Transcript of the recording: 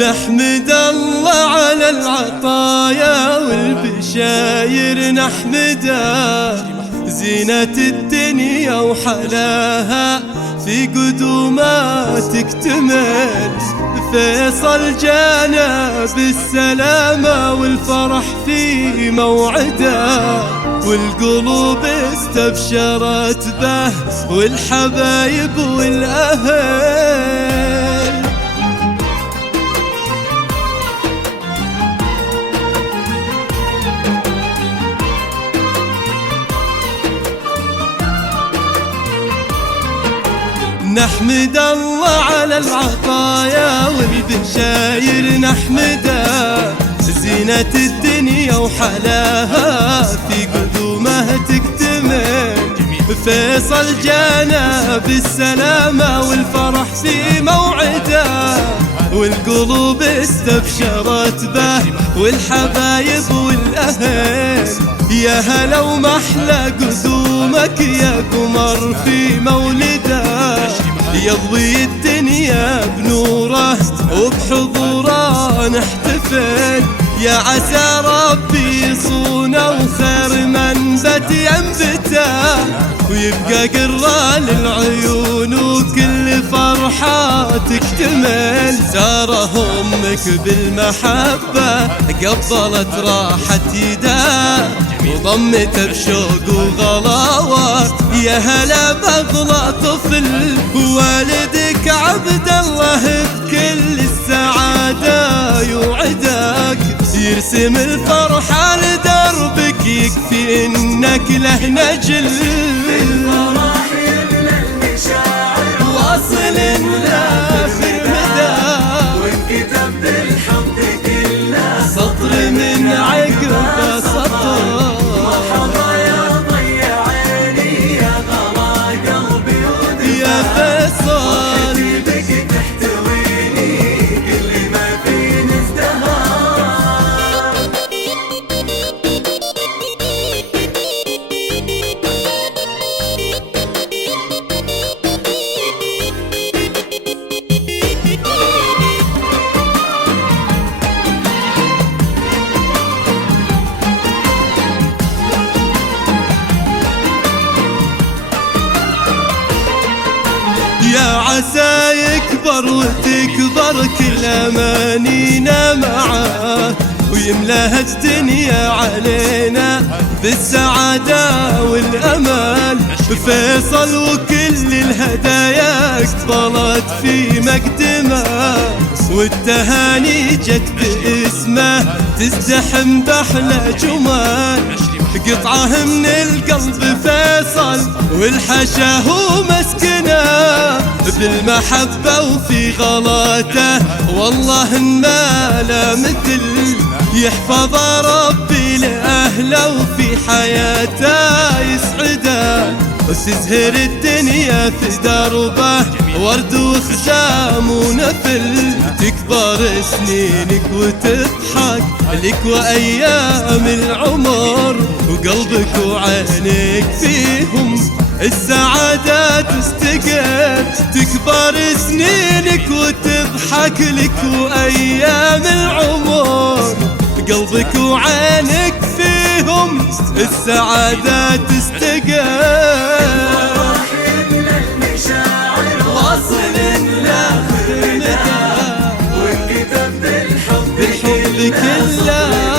نحمد الله على العطايا والبشاير نحمده، زينة الدنيا وحلاها في قدومها تكتمل. فيصل جانا بالسلامة والفرح في موعده، والقلوب استبشرت به والحبايب والأهل. نحمد الله على العطايا والبشاير نحمده، زينة الدنيا وحلاها في قدومها تكتمل. فيصل جانا بالسلامة والفرح في موعده، والقلوب استبشرت به والحبايب والأهل. يا هلا ومحلى قدومك يا قمر في مولده، يضوي الدنيا بنوره وبحضوره نحتفل. يا عسى ربي يصونه وخير منبت ينبته، ويبقى قرة للعيون وكل فرحة تكتمل. ساره أمك بالمحبة قبلت راحة يده، وضمته بشوق وغلاوة. يا هلا بأغلى طفل والدك عبد الله بكل السعادة يوعدك، يرسم الفرحة لدربك يكفي إنك له نجل. بالفرح يملى المشاعر واصل لآخر مدى، وانكتب بالحمد كله سطر من عقب سطر. مرحبا يا ضي عيني يا غلا قلبي ودمي، يا فيصل بك تحتويني كل ما فيني ازدهار. يا عسى يكبر وتكبر كل أمانينا معاه، ويملاها الدنيا علينا بالسعادة والأمان. فيصل وكل الهدايا اقبلت في مقدمه، والتهاني جت باسمه تزدحم بأحلى جمال. قطعة من القلب فيصل والحشا هو مسكنه، بالمحبة وفي غلاته والله ما لا مثل. يحفظ ربي لأهله وفي حياته يسعده، وتزهر الدنيا في دربه ورد وخشام ونفل. تكبر سنينك وتضحك لك وأيام العمر، وقلبك وعينك فيهم السعادة تستقر. تكبر سنينك وتضحك لك وأيام العمر، قلبك وعينك فيهم السعادة تستقر. واصل لآخر مدى، وانكتب بالحب بالحب كله